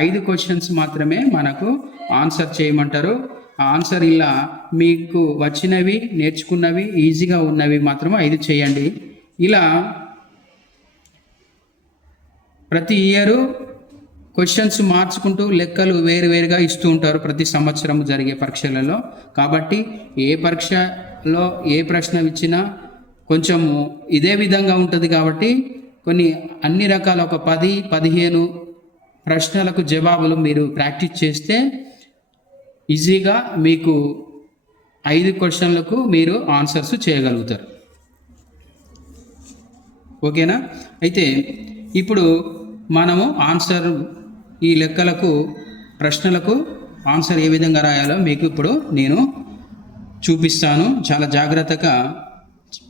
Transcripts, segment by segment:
5 questions మాత్రమే మనకు answer చేయమంటారు. ఆ ఆన్సర్ ఇలా మీకు వచ్చినవి, నేర్చుకున్నవి, ఈజీగా ఉన్నవి మాత్రం 5 చేయండి. ఇలా ప్రతి ఇయరు క్వశ్చన్స్ మార్చుకుంటూ లెక్కలు వేరువేరుగా ఇస్తూ ఉంటారు ప్రతి సంవత్సరం జరిగే పరీక్షలలో. కాబట్టి ఏ పరీక్షలో ఏ ప్రశ్న ఇచ్చినా కొంచెము ఇదే విధంగా ఉంటుంది. కాబట్టి కొన్ని అన్ని రకాల ఒక 10-15 ప్రశ్నలకు జవాబులు మీరు ప్రాక్టీస్ చేస్తే ఈజీగా మీకు 5 క్వశ్చన్లకు మీరు ఆన్సర్స్ చేయగలుగుతారు. ఓకేనా? అయితే ఇప్పుడు మనము ఆన్సర్ ఈ లెక్కలకు ప్రశ్నలకు ఆన్సర్ ఏ విధంగా రాయాలో మీకు ఇప్పుడు నేను చూపిస్తాను. చాలా జాగ్రత్తగా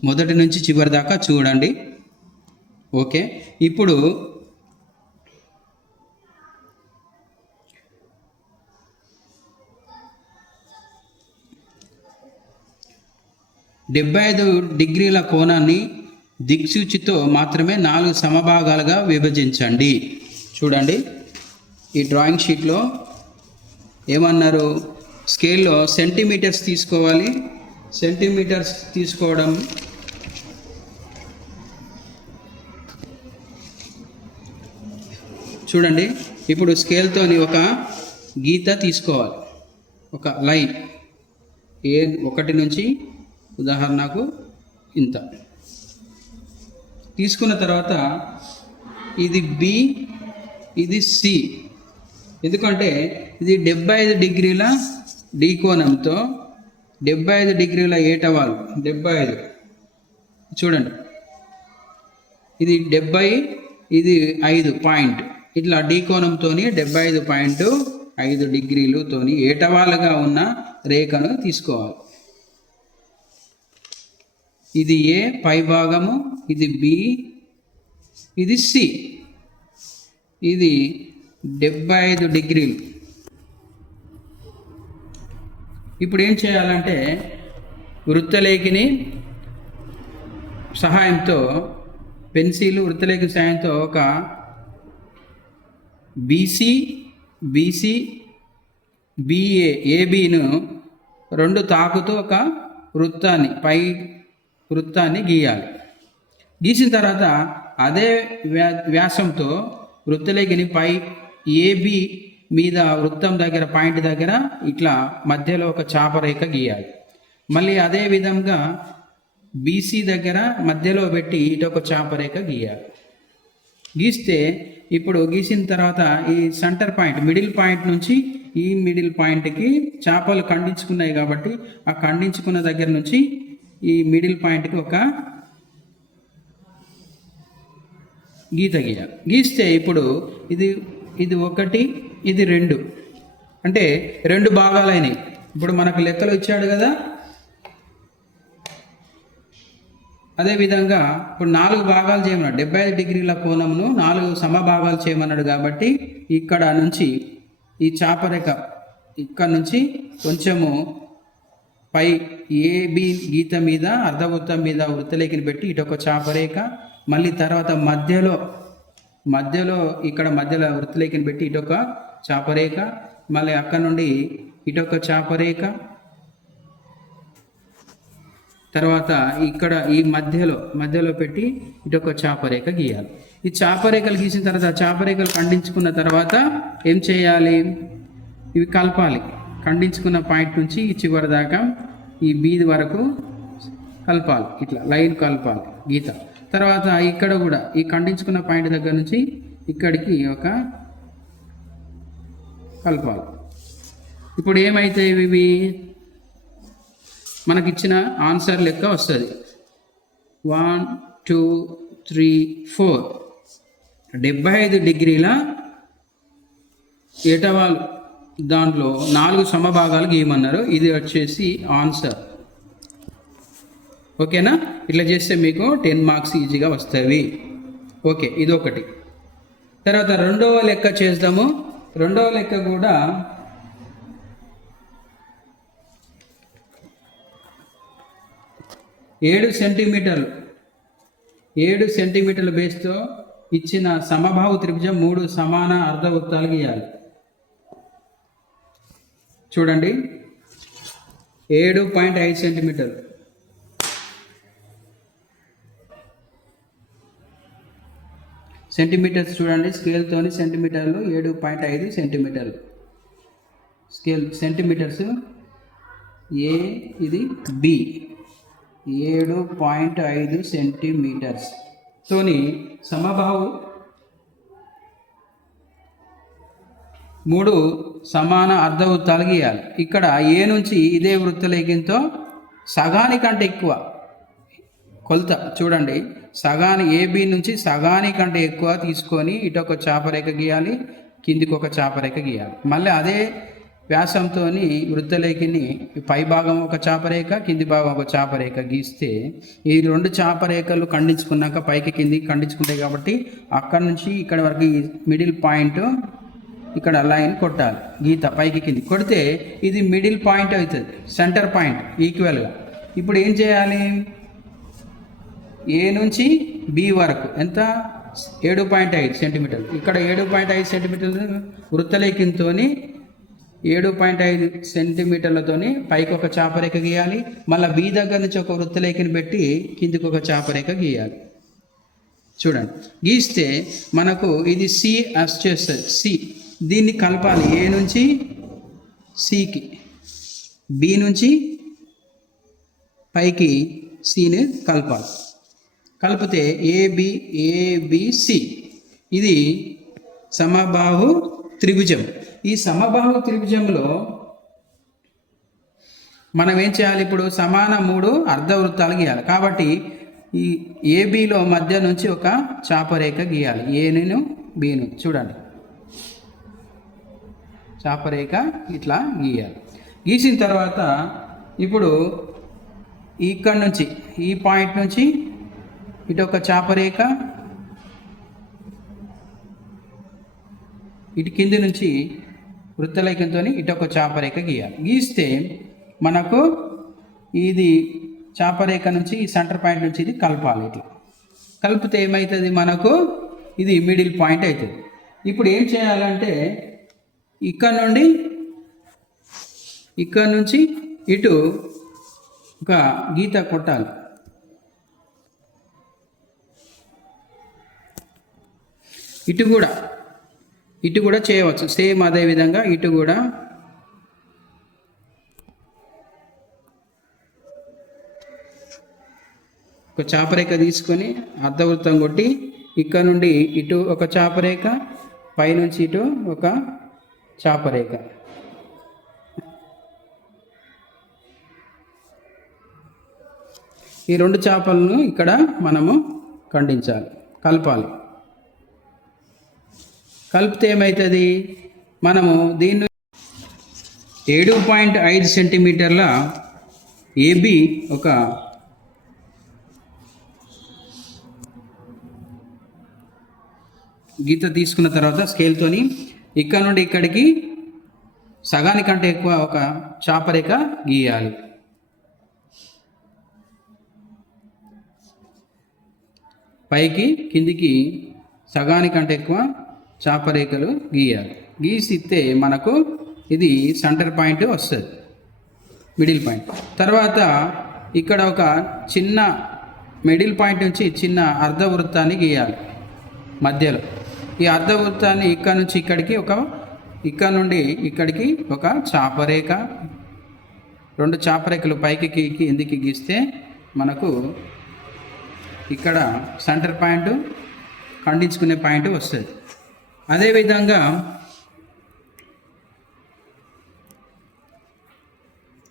మొదటి నుంచి చివరి దాకా చూడండి. ఓకే, ఇప్పుడు డిగ్రీల కోణాన్ని దిక్సూచితో మాత్రమే 4 సమభాగాలుగా విభజించండి. చూడండి, ఈ డ్రాయింగ్ షీట్లో ఏమన్నారు, స్కేల్లో సెంటీమీటర్స్ తీసుకోవాలి. సెంటీమీటర్స్ తీసుకోవడం చూడండి, ఇప్పుడు స్కేల్తోని ఒక గీత తీసుకోవాలి, ఒక లైన్ A1 నుంచి ఉదాహరణకు ఇంత తీసుకున్న తర్వాత ఇది B, ఇది C. ఎందుకంటే ఇది 75 డిగ్రీల డి కోణంతో 75 డిగ్రీల ఏటవాలు 75. చూడండి, ఇది 70, ఇది 5 పాయింట్, ఇట్లా డి కోణంతో 75.5 డిగ్రీలతో ఏటవాలుగా ఉన్న రేఖను తీసుకోవాలి. ఇది A పై భాగము, ఇది B, ఇది C. ఇది 75 డిగ్రీలు. ఇప్పుడు ఏం చేయాలంటే వృత్తలేఖిని సహాయంతో, పెన్సిల్ వృత్తలేఖి సహాయంతో ఒక BC, BA, ABను 2 తాకుతూ ఒక వృత్తాన్ని, పై వృత్తాన్ని గీయాలి. గీసిన తర్వాత అదే వ్యాసంతో వృత్తలేఖిని పై AB మీద వృత్తం దగ్గర, పాయింట్ దగ్గర ఇట్లా మధ్యలో ఒక చాపరేఖ గీయాలి. మళ్ళీ అదే విధంగా BC దగ్గర మధ్యలో పెట్టి ఇటు ఒక చాపరేఖ గీయాలి. గీస్తే ఇప్పుడు గీసిన తర్వాత ఈ సెంటర్ పాయింట్, మిడిల్ పాయింట్ నుంచి ఈ మిడిల్ పాయింట్కి చేపలు ఖండించుకున్నాయి కాబట్టి ఆ ఖండించుకున్న దగ్గర నుంచి ఈ మిడిల్ పాయింట్కి ఒక గీత గీయాలి. గీస్తే ఇప్పుడు ఇది 1, ఇది 2, అంటే 2 భాగాలైనవి. ఇప్పుడు మనకు లెక్కలు ఇచ్చాడు కదా, అదేవిధంగా ఇప్పుడు 4 భాగాలు చేయమన్నాడు. 75 డిగ్రీల కోణంను 4 సమభాగాలు చేయమన్నాడు. కాబట్టి ఇక్కడ నుంచి ఈ చాపరేఖ ఇక్కడ నుంచి కొంచెము పై AB గీత మీద, అర్ధవృత్తం మీద వృత్తలేఖిని పెట్టి ఇటొక చాపరేఖ, మళ్ళీ తర్వాత మధ్యలో ఇక్కడ మధ్యలో వృత్తలేఖిని పెట్టి ఇటొక చాపరేఖ, మళ్ళీ అక్కడ నుండి ఇటొక చాపరేఖ, తర్వాత ఇక్కడ ఈ మధ్యలో పెట్టి ఇటొక చాపరేఖ గీయాలి. ఈ చాపరేఖలు గీసిన తర్వాత చాపరేఖలు ఖండించుకున్న తర్వాత ఏం చేయాలి, ఇవి కలపాలి. ఖండించుకున్న పాయింట్ నుంచి ఈ చివరి దాకా ఈ B వరకు కలపాలి, ఇట్లా లైన్ కలపాలి గీత. తర్వాత ఇక్కడ కూడా ఈ ఖండించుకున్న పాయింట్ దగ్గర నుంచి ఇక్కడికి ఒక కలపాలి. ఇప్పుడు ఏమైతే ఇవి మనకిచ్చిన ఆన్సర్ లెక్క వస్తుంది. 1, 2, 3, 4 75 డిగ్రీల ఏటవాలు, దాంట్లో 4 సమభాగాలు గీయమన్నారు. ఇది వచ్చేసి ఆన్సర్. ఓకేనా? ఇట్లా చేస్తే మీకు 10 మార్క్స్ ఈజీగా వస్తాయి. ఓకే, ఇదొకటి. తర్వాత రెండవ లెక్క చేద్దాము. రెండవ లెక్క కూడా 7 సెంటీమీటర్ల బేస్తో ఇచ్చిన సమబాహు త్రిభుజం 3 సమాన అర్ధవృత్తాలు గీయాలి. చూడండి 7.5 సెంటీమీటర్లు. సెంటీమీటర్స్ చూడండి, స్కేల్తోని సెంటీమీటర్లు 7.5 సెంటీమీటర్లు. స్కేల్ సెంటీమీటర్స్ ఏ, ఇది బి, 7.5 సెంటీమీటర్స్ తోని సమబాహు 3 సమాన అర్ధవృత్తాలు గీయాలి. ఇక్కడ ఏ నుంచి ఇదే వృత్తలేఖంతో సగానికంటే ఎక్కువ కొలత చూడండి, ఏబి నుంచి సగానికంటే ఎక్కువ తీసుకొని ఇటు ఒక చాపరేఖ గీయాలి, కిందికి ఒక చాపరేఖ గీయాలి. మళ్ళీ అదే వ్యాసంతో వృత్తలేఖని పై భాగం ఒక చాపరేఖ, కింది భాగం ఒక చాపరేఖ గీస్తే ఈ 2 చాపరేఖలు ఖండించుకున్నాక పైకి కిందికి ఖండించుకుంటాయి కాబట్టి అక్కడ నుంచి ఇక్కడ వరకు ఈ మిడిల్ పాయింట్ ఇక్కడ లైన్ కొట్టాలి. గీత పైకి కింది కొడితే ఇది మిడిల్ పాయింట్ అవుతుంది, సెంటర్ పాయింట్ ఈక్వల్గా. ఇప్పుడు ఏం చేయాలి, ఏ నుంచి బి వరకు ఎంత 7.5 సెంటీమీటర్లు. ఇక్కడ 7.5 సెంటీమీటర్లు వృత్తలేఖంతో 7.5 సెంటీమీటర్లతోని పైకి ఒక చాపరేఖ గీయాలి. మళ్ళీ బి దగ్గర నుంచి ఒక వృత్తలేఖని పెట్టి కిందికి ఒక చాపరేఖ గీయాలి. చూడండి గీస్తే మనకు ఇది సి వచ్చేస్తుంది. సి దీన్ని కలపాలి, ఏ నుంచి సికి, బి నుంచి పైకి సిని కలపాలి. కలిపితే ఏబిసి ఇది సమబాహు త్రిభుజం. ఈ సమబాహు త్రిభుజంలో మనం ఏం చేయాలి, ఇప్పుడు సమాన 3 అర్ధవృత్తాలు గీయాలి. కాబట్టి ఈ ఏబిలో మధ్య నుంచి ఒక చాపరేఖ గీయాలి, ఏను బిను. చూడండి చాపరేఖ ఇట్లా గీయాలి. గీసిన తర్వాత ఇప్పుడు ఇక్కడ నుంచి ఈ పాయింట్ నుంచి ఇటు ఒక చాపరేఖ, ఇటు కింది నుంచి వృత్తలేఖంతో ఇటు ఒక చాపరేఖ గీయాలి. గీస్తే మనకు ఇది చాపరేఖ నుంచి ఈ సెంటర్ పాయింట్ నుంచి ఇది కలపాలి. ఇట్లా కలిపితే ఏమవుతుంది, మనకు ఇది మిడిల్ పాయింట్ అవుతుంది. ఇప్పుడు ఏం చేయాలంటే ఇక్కడ నుంచి ఇటు ఒక గీత కొట్టాలి. ఇటు కూడా చేయవచ్చు, సేమ్ అదే విధంగా ఇటు కూడా ఒక చాపరేఖ తీసుకొని అర్ధవృత్తం కొట్టి ఇక్కడ నుండి ఇటు ఒక చాపరేఖ, పైనుంచి ఇటు ఒక చాపరేఖ. ఈ 2 చాపలను ఇక్కడ మనము ఖండించాలి, కలపాలి. కలిపితే ఏమవుతుంది, మనము దీన్ని 7.5 సెంటీమీటర్ల ఏబి ఒక గీత తీసుకున్న తర్వాత స్కేల్తోని ఇక్కడ నుండి ఇక్కడికి సగానికంటే ఎక్కువ ఒక చాపరేఖ గీయాలి. పైకి కిందికి సగానికంటే ఎక్కువ చాపరేఖలు గీయాలి. గీసిస్తే మనకు ఇది సెంటర్ పాయింట్ వస్తుంది, మిడిల్ పాయింట్. తర్వాత ఇక్కడ ఒక చిన్న మిడిల్ పాయింట్ నుంచి చిన్న అర్ధవృత్తాన్ని గీయాలి మధ్యలో. ఈ అర్ధవృత్తాన్ని ఇక్కడ నుంచి ఇక్కడ నుండి ఇక్కడికి ఒక చాపరేఖ, 2 చాపరేఖలు పైకి కిందికి గీస్తే మనకు ఇక్కడ సెంటర్ పాయింట్, ఖండించుకునే పాయింట్ వస్తుంది. అదేవిధంగా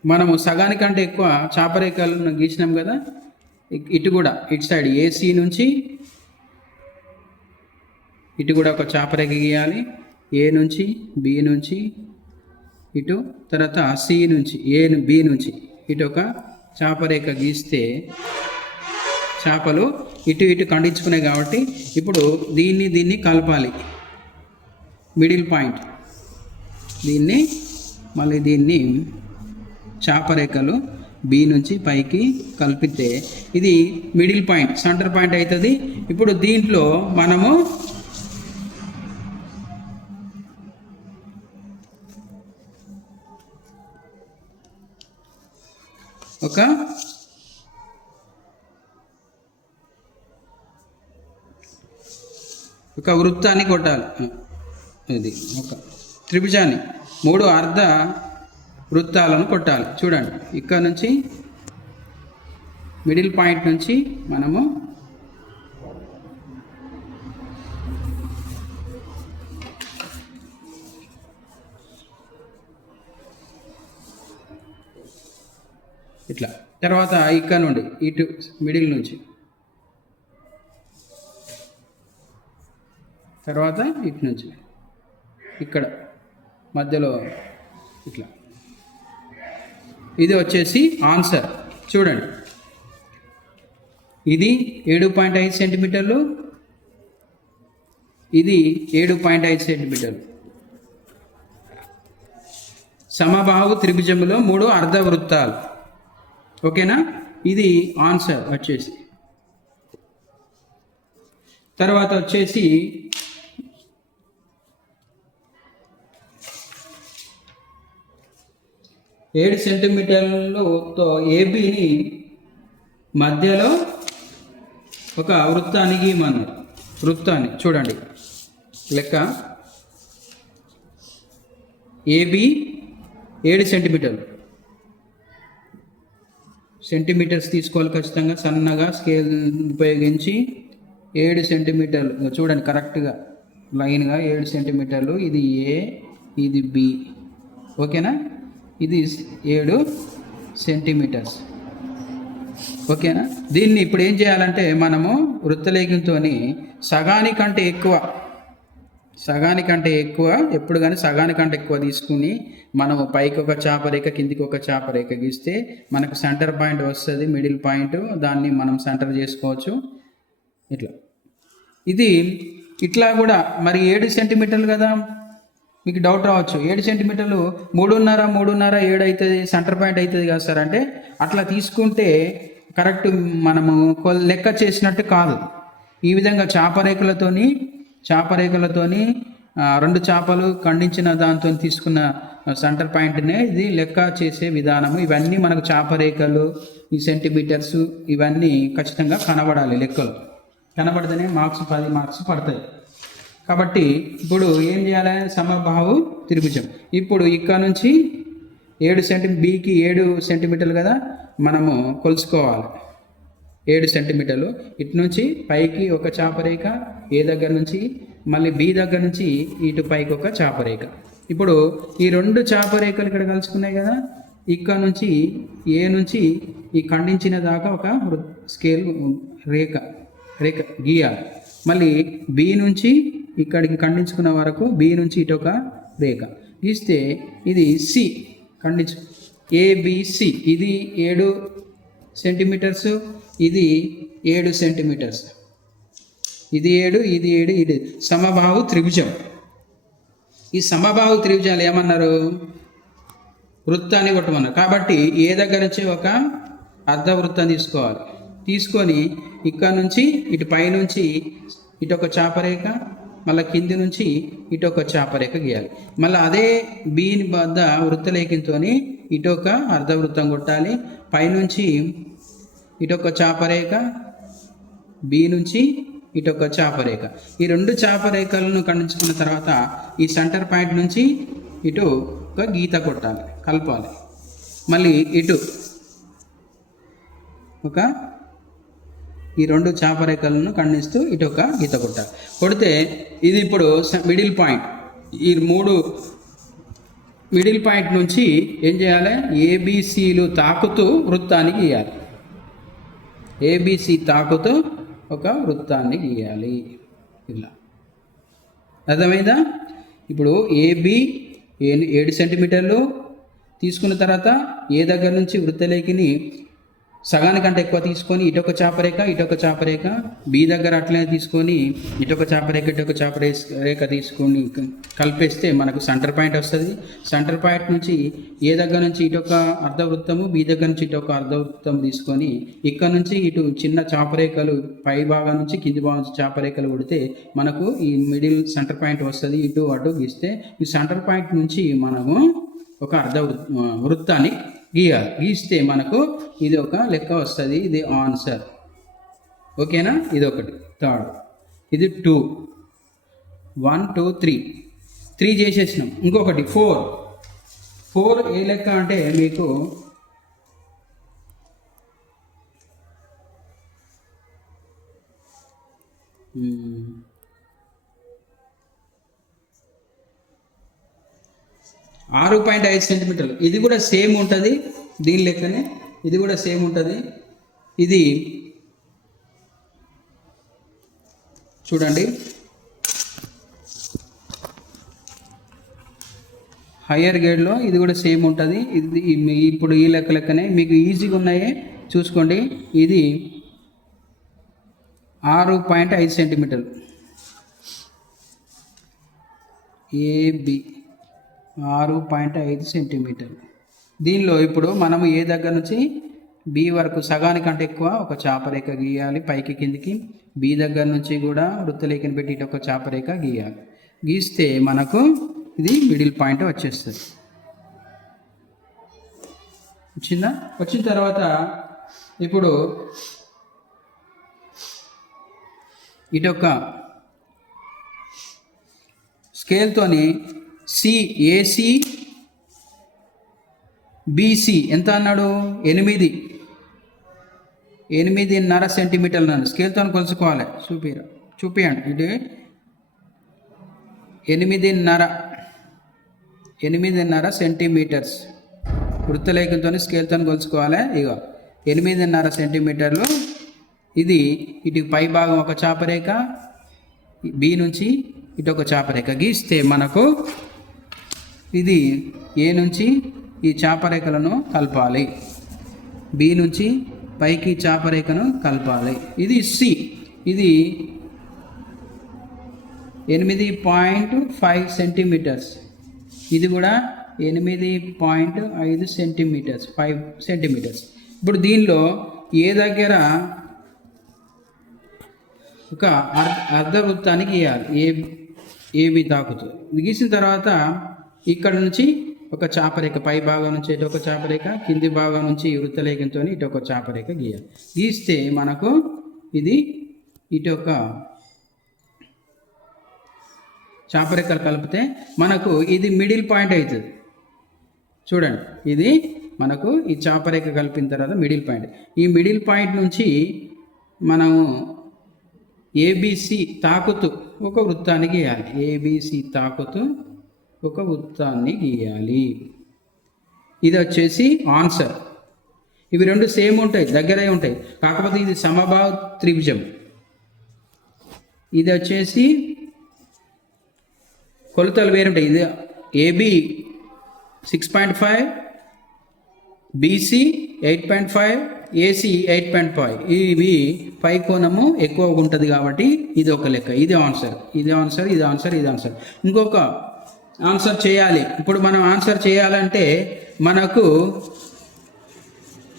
మనము సగానికంటే ఎక్కువ చాపరేఖలను గీసినాం కదా, ఇటు కూడా ఇటు సైడ్ ఏసీ నుంచి ఇటు కూడా ఒక చాపరేఖ గీయాలి. ఏ నుంచి బి నుంచి ఇటు, తర్వాత సి నుంచి బి నుంచి ఇటు ఒక చాపరేఖ గీస్తే చేపలు ఇటు ఖండించుకున్నాయి. కాబట్టి ఇప్పుడు దీన్ని కలపాలి, మిడిల్ పాయింట్. దీన్ని చాపరేఖలు బి నుంచి పైకి కలిపితే ఇది మిడిల్ పాయింట్, సెంటర్ పాయింట్ అవుతుంది. ఇప్పుడు దీంట్లో మనము ఒక వృత్తాన్ని కొట్టాలి. ఇది ఒక త్రిభుజాన్ని 3 అర్ధ వృత్తాలను కొట్టాలి. చూడండి, ఇక్కడ నుంచి మిడిల్ పాయింట్ నుంచి మనము ఇట్లా, తర్వాత ఇక్కడ నుండి ఇటు మిడిల్ నుంచి, తర్వాత ఇటు నుంచి ఇక్కడ మధ్యలో ఇట్లా. ఇది వచ్చేసి ఆన్సర్. చూడండి, ఇది 7.5 సెంటీమీటర్లు, ఇది 7.5 సెంటీమీటర్లు. సమబాహు త్రిభుజంలో 3 అర్ధ వృత్తాలు. ఓకేనా, ఇది ఆన్సర్ వచ్చేసి. తర్వాత వచ్చేసి 7 సెంటీమీటర్లతో ఏబిని మధ్యలో ఒక వృత్తాన్ని గీయమన్నారు. వృత్తాన్ని చూడండి, లెక్క ఏబి 7 సెంటీమీటర్స్ తీసుకోవాలి ఖచ్చితంగా. సన్నగా స్కేల్ ఉపయోగించి 7 సెంటీమీటర్లు చూడండి, కరెక్ట్గా లైన్గా 7 సెంటీమీటర్లు. ఇది ఏ, ఇది బి. ఓకేనా, ఇది 7 సెంటీమీటర్స్. ఓకేనా, దీన్ని ఇప్పుడు ఏం చేయాలంటే మనము వృత్తలేఖంతో సగానికంటే ఎక్కువ ఎప్పుడు కానీ సగానికంటే ఎక్కువ తీసుకుని మనము పైకి ఒక చాపరేఖ, కిందికి ఒక చాపరేఖ గీస్తే మనకు సెంటర్ పాయింట్ వస్తుంది, మిడిల్ పాయింట్. దాన్ని మనం సెంటర్ చేసుకోవచ్చు. ఇది ఇట్లా కూడా మరి 7 సెంటీమీటర్లు కదా, మీకు డౌట్ రావచ్చు, 7 సెంటీమీటర్లు 3.5 7 అవుతుంది, సెంటర్ పాయింట్ అవుతుంది కదా సార్ అంటే, అట్లా తీసుకుంటే కరెక్ట్ మనము లెక్క చేసినట్టు కాదు. ఈ విధంగా చాపరేఖలతోని 2 చేపలు ఖండించిన దాంతో తీసుకున్న సెంటర్ పాయింట్నే ఇది లెక్క చేసే విధానము. ఇవన్నీ మనకు చాపరేఖలు, ఈ సెంటీమీటర్స్ ఇవన్నీ ఖచ్చితంగా కనబడాలి. లెక్కలు కనబడితేనే 10 మార్క్స్ పడతాయి. కాబట్టి ఇప్పుడు ఏం చేయాలి, సమబాహు త్రిభుజం. ఇప్పుడు ఇక్కడ నుంచి 7 బికి 7 సెంటీమీటర్లు కదా, మనము కొలుసుకోవాలి. 7 సెంటీమీటర్లు. ఇటు నుంచి పైకి ఒక చాపరేఖ, ఏ దగ్గర నుంచి, మళ్ళీ బి దగ్గర నుంచి ఇటు పైకి ఒక చాపరేఖ. ఇప్పుడు ఈ 2 చాపరేఖలు ఇక్కడ కలుసుకున్నాయి కదా, ఇక్కడ నుంచి ఏ నుంచి ఈ ఖండించిన దాకా ఒక స్కేల్ రేఖ గీయాలి. మళ్ళీ బి నుంచి ఇక్కడికి ఖండించుకున్న వరకు బి నుంచి ఇటు ఒక రేఖ గీస్తే ఇది సి ఖండించు, ఏబిసి. ఇది 7 సెంటీమీటర్స్, ఇది 7 సెంటీమీటర్స్, ఇది 7, ఇది 7, ఇది సమబాహు త్రిభుజం. ఈ సమబాహు త్రిభుజాలు ఏమన్నారు, వృత్తాన్ని కొట్టమన్నారు. కాబట్టి ఏ దగ్గర నుంచి ఒక అర్ధ వృత్తం తీసుకోవాలి. తీసుకొని ఇక్కడ నుంచి ఇటు పైనుంచి ఇటు ఒక చాపరేఖ, మళ్ళీ కింది నుంచి ఇటు ఒక చాపరేఖ గీయాలి. మళ్ళీ అదే బి వద్ద వృత్తలేఖంతో ఇటు ఒక అర్ధవృత్తం కొట్టాలి. పైనుంచి ఇటు ఒక చాపరేఖ, బి నుంచి ఇటు ఒక చాపరేఖ. ఈ 2 చాపరేఖలను ఖండించుకున్న తర్వాత ఈ సెంటర్ పాయింట్ నుంచి ఇటు ఒక గీత కొట్టాలి, కలపాలి. మళ్ళీ ఇటు ఒక ఈ 2 చాపరేఖలను ఖండిస్తూ ఇటు ఒక గీత కొట్టాలి. కొడితే ఇది ఇప్పుడు మిడిల్ పాయింట్. ఈ 3 మిడిల్ పాయింట్ నుంచి ఏం చేయాలి, ఏబిసిలు తాకుతూ వృత్తాన్ని గీయాలి. ఏబిసి తాకుతూ ఒక వృత్తాన్ని గీయాలి. ఇలా అర్థమైందా? ఇప్పుడు ఏబి 7 సెంటీమీటర్లు తీసుకున్న తర్వాత ఏ దగ్గర నుంచి వృత్తలేఖిని సగానికంటే ఎక్కువ తీసుకొని ఇటొక చాపరేఖ బి దగ్గర అట్లనే తీసుకొని ఇటొక చాపరేఖ తీసుకొని కలిపేస్తే మనకు సెంటర్ పాయింట్ వస్తుంది. సెంటర్ పాయింట్ నుంచి ఏ దగ్గర నుంచి ఇటొక అర్ధవృత్తము, బి దగ్గర నుంచి ఇటొక అర్ధవృత్తం తీసుకొని ఇక్కడ నుంచి ఇటు చిన్న చాపరేఖలు పై భాగం నుంచి కింది భాగం నుంచి చాపరేఖలు కొడితే మనకు ఈ మిడిల్ సెంటర్ పాయింట్ వస్తుంది. ఇటు అటు గీస్తే ఈ సెంటర్ పాయింట్ నుంచి మనము ఒక వృత్తాన్ని గీయాలి. గీస్తే మనకు ఇది ఒక లెక్క వస్తుంది. ఇది ఆన్సర్. ఓకేనా? ఇది ఒకటి. థర్డ్ ఇది 2 1 2 3 చేసేసినాం. ఇంకొకటి 4 ఏ లెక్క అంటే మీకు Hmm. 6.5 సెంటీమీటర్లు. ఇది కూడా సేమ్ ఉంటుంది, దీని లెక్కనే ఇది కూడా సేమ్ ఉంటుంది. ఇది చూడండి, హయ్యర్ గ్రేడ్లో ఇది కూడా సేమ్ ఉంటుంది. ఇది ఇప్పుడు ఈ లెక్కనే మీకు ఈజీగా ఉన్నాయే చూసుకోండి. ఇది 6.5 సెంటీమీటర్లు ఏబి 6.5 సెంటీమీటర్లు. దీనిలో ఇప్పుడు మనము ఏ దగ్గర నుంచి బి వరకు సగానికంటే ఎక్కువ ఒక చాపరేఖ గీయాలి పైకి కిందికి. బి దగ్గర నుంచి కూడా వృత్తలేఖని పెట్టి ఒక చాపరేఖ గీయాలి. గీస్తే మనకు ఇది మిడిల్ పాయింట్ వచ్చేస్తుంది. వచ్చిన తర్వాత ఇప్పుడు ఇటొక స్కేల్తోని ఏసీ బీసీ ఎంత అన్నాడు? 8.5 సెంటీమీటర్లు అన్నాడు. స్కేల్తో కొలుచుకోవాలి. చూపియండి. ఇది 8.5 సెంటీమీటర్స్ వృత్తలేఖంతో స్కేల్తో కొలుచుకోవాలి. ఇక 8.5 సెంటీమీటర్లు. ఇది ఇటు పై భాగం ఒక చాపరేఖ, బి నుంచి ఇటు ఒక చాపరేఖ గీస్తే మనకు ఇది ఏ నుంచి ఈ చాపరేఖలను కలపాలి, బి నుంచి పైకి చాపరేఖను కలపాలి. ఇది సి. ఇది 8.5 సెంటీమీటర్స్. ఇది కూడా 8.5 సెంటీమీటర్స్, 5 సెంటీమీటర్స్. ఇప్పుడు దీనిలో ఏ దగ్గర ఒక అర్ధవృత్తాన్ని గీయాలి. ఏబి తాకుతూ గీసిన తర్వాత ఇక్కడ నుంచి ఒక చాపరేఖ, పై భాగం నుంచి ఇటు ఒక చాపరేఖ, కింది భాగం నుంచి వృత్తలేఖంతో ఇటు ఒక చాపరేఖ గీయాలి. గీస్తే మనకు ఇది ఇటు ఒక చాపరేఖలు కలిపితే మనకు ఇది మిడిల్ పాయింట్ అవుతుంది. చూడండి, ఇది మనకు ఈ చాపరేఖ కలిపిన తర్వాత మిడిల్ పాయింట్. ఈ మిడిల్ పాయింట్ నుంచి మనము ఏబిసి తాకుతూ ఒక వృత్తాన్ని గీయాలి. ఏబిసి తాకుతూ ఒక వృత్తాన్ని గీయాలి. ఇది వచ్చేసి ఆన్సర్. ఇవి రెండు సేమ్ ఉంటాయి, దగ్గరే ఉంటాయి. కాకపోతే ఇది సమబాహు త్రిభుజం. ఇది వచ్చేసి కొలతలు వేరుంటాయి. ఇది ఏబి 6.5, బీసీ 8.5, ఏసీ 8.5. ఇవి పై కోణము ఎక్కువ ఉంటుంది కాబట్టి ఇది ఒక లెక్క. ఇది ఆన్సర్. ఇంకొక ఆన్సర్ చేయాలి. ఇప్పుడు మనం ఆన్సర్ చేయాలంటే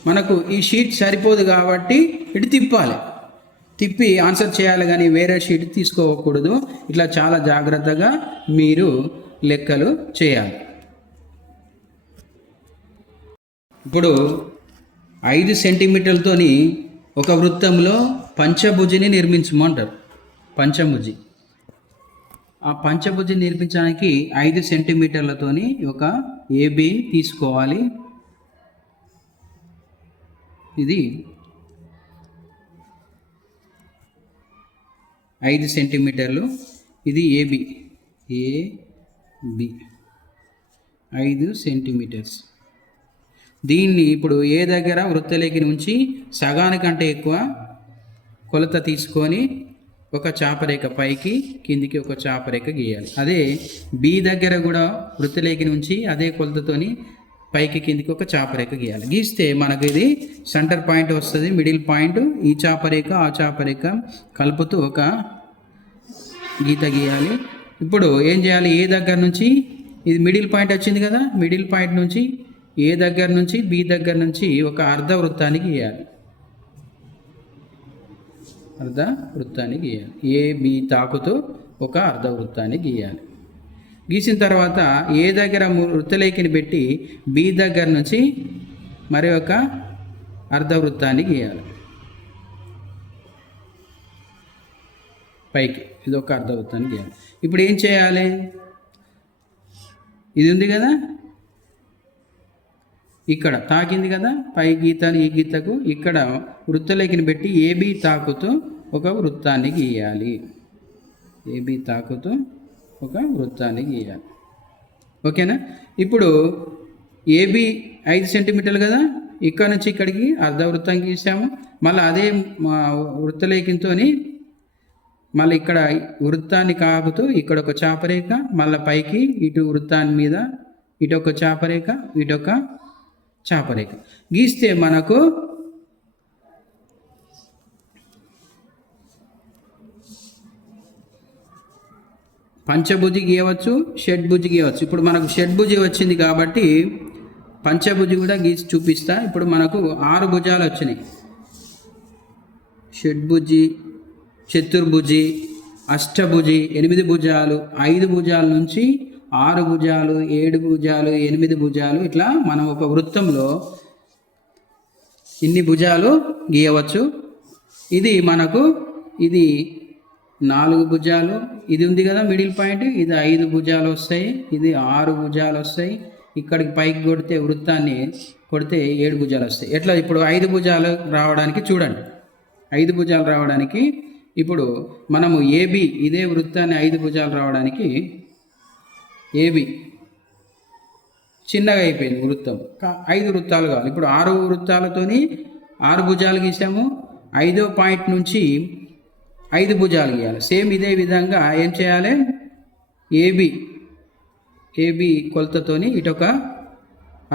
మనకు ఈ షీట్ సరిపోదు కాబట్టి ఇటు తిప్పి ఆన్సర్ చేయాలి, కానీ వేరే షీట్ తీసుకోకూడదు. ఇట్లా చాలా జాగ్రత్తగా మీరు లెక్కలు చేయాలి. ఇప్పుడు 5 సెంటీమీటర్లతోని ఒక వృత్తంలో పంచభుజిని నిర్మించమంటారు. పంచభుజి. ఆ పంచభుజి నిర్మించడానికి 5 సెంటీమీటర్లతోని ఒక ఏబి తీసుకోవాలి. ఇది 5 సెంటీమీటర్లు. ఇది ఏబి 5 సెంటీమీటర్స్. దీన్ని ఇప్పుడు ఏ దగ్గర వృత్తలేఖని ఉంచి సగానికంటే ఎక్కువ కొలత తీసుకొని ఒక చాపరేఖ పైకి కిందికి ఒక చాపరేఖ గీయాలి. అదే బి దగ్గర కూడా వృత్తలేఖని ఉంచి అదే కొలతతోని పైకి కిందికి ఒక చాపరేఖ గీయాలి. గీస్తే మనకు ఇది సెంటర్ పాయింట్ వస్తుంది, మిడిల్ పాయింట్. ఈ చాపరేఖ ఆ చాపరేఖ కలుపుతూ ఒక గీత గీయాలి. ఇప్పుడు ఏం చేయాలి, ఏ దగ్గర నుంచి, ఇది మిడిల్ పాయింట్ వచ్చింది కదా, మిడిల్ పాయింట్ నుంచి ఏ దగ్గర నుంచి బి దగ్గర నుంచి ఒక అర్ధ వృత్తాన్ని గీయాలి. అర్ధ వృత్తాన్ని గీయాలి. ఏ బి తాకుతూ ఒక అర్ధ వృత్తాన్ని గీయాలి. గీసిన తర్వాత ఏ దగ్గర వృత్తలేఖిని పెట్టి బి దగ్గర నుంచి మరి ఒక అర్ధ వృత్తాన్ని గీయాలి పైకి. ఇది ఒక అర్ధ వృత్తాన్ని గీయాలి. ఇప్పుడు ఏం చేయాలి, ఇది ఉంది కదా, ఇక్కడ తాకింది కదా పై గీతను, ఈ గీతకు ఇక్కడ వృత్తలేఖిని పెట్టి ఏబి తాకుతూ ఒక వృత్తాన్ని గీయాలి. ఏబి తాకుతూ ఒక వృత్తాన్ని గీయాలి. ఓకేనా. ఇప్పుడు ఏబి 5 సెంటీమీటర్లు కదా, ఇక్కడ నుంచి ఇక్కడికి అర్ధ వృత్తం గీసాము. మళ్ళీ అదే వృత్తలేఖితో మళ్ళీ ఇక్కడ వృత్తాన్ని కాకుతూ ఇక్కడ ఒక చాపరేఖ, మళ్ళీ పైకి ఇటు వృత్తాన్ని మీద ఇటు ఒక చాపరేఖ, ఇటు ఒక చాపరేఖ గీస్తే మనకు పంచభుజి గీయవచ్చు, షడ్భుజి గీయవచ్చు. ఇప్పుడు మనకు షడ్భుజి వచ్చింది కాబట్టి పంచభుజి కూడా గీసి చూపిస్తా. ఇప్పుడు మనకు 6 భుజాలు వచ్చినాయి. షడ్భుజి, చతుర్భుజి, అష్టభుజి, 8 భుజాలు, 5 భుజాల నుంచి 6 భుజాలు, 7 భుజాలు, 8 భుజాలు, ఇట్లా మనం ఒక వృత్తంలో ఇన్ని భుజాలు గీయవచ్చు. ఇది మనకు ఇది 4 భుజాలు, ఇది ఉంది కదా మిడిల్ పాయింట్, ఇది 5 భుజాలు వస్తాయి, ఇది 6 భుజాలు వస్తాయి. ఇక్కడికి పైకి కొడితే వృత్తాన్ని కొడితే 7 భుజాలు వస్తాయి. ఎట్లా ఇప్పుడు 5 భుజాలు రావడానికి చూడండి, 5 భుజాలు రావడానికి ఇప్పుడు మనము ఏబి ఇదే వృత్తాన్ని 5 భుజాలు రావడానికి ఏబి చిన్నగా అయిపోయింది వృత్తం, 5 వృత్తాలు కావాలి. ఇప్పుడు 6 వృత్తాలతోని 6 భుజాలు గీసాము. 5వ పాయింట్ నుంచి 5 భుజాలు గీయాలి. సేమ్ ఇదే విధంగా ఏం చేయాలి, ఏబి కొలతతోని ఇటొక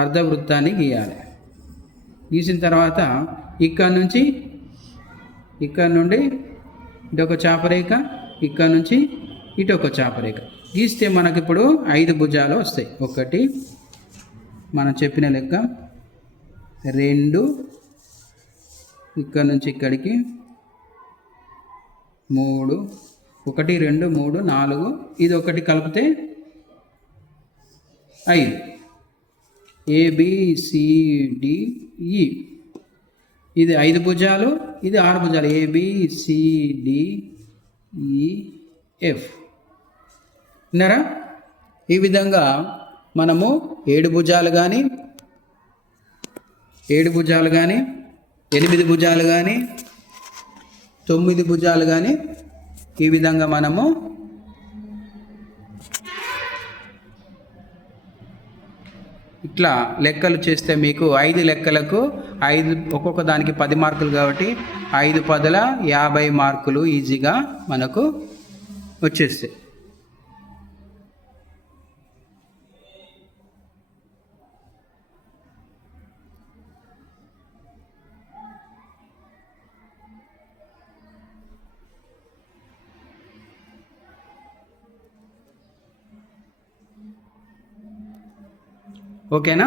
అర్ధ వృత్తాన్ని గీయాలి. గీసిన తర్వాత ఇక్కడ నుండి ఇటొక చాపరేఖ, ఇక్కడ నుంచి ఇటొక చాపరేఖ గీస్తే మనకి ఇప్పుడు 5 భుజాలు వస్తాయి. 1 మనం చెప్పిన లెక్క, 2 ఇక్కడ నుంచి ఇక్కడికి, 3 1 2 3 4 ఇది ఒకటి కలిపితే 5. ABCDE ఇది 5 భుజాలు, ఇది 6 భుజాలు. ABCDEF విన్నారా. ఈ విధంగా మనము 7 భుజాలు కానీ 8 భుజాలు కానీ 9 భుజాలు కానీ ఈ విధంగా మనము ఇట్లా లెక్కలు చేస్తే మీకు 5 లెక్కలకు 5 ఒక్కొక్క దానికి 10 మార్కులు కాబట్టి 5 పదుల 50 మార్కులు ఈజీగా మనకు వచ్చేస్తాయి. ఓకేనా.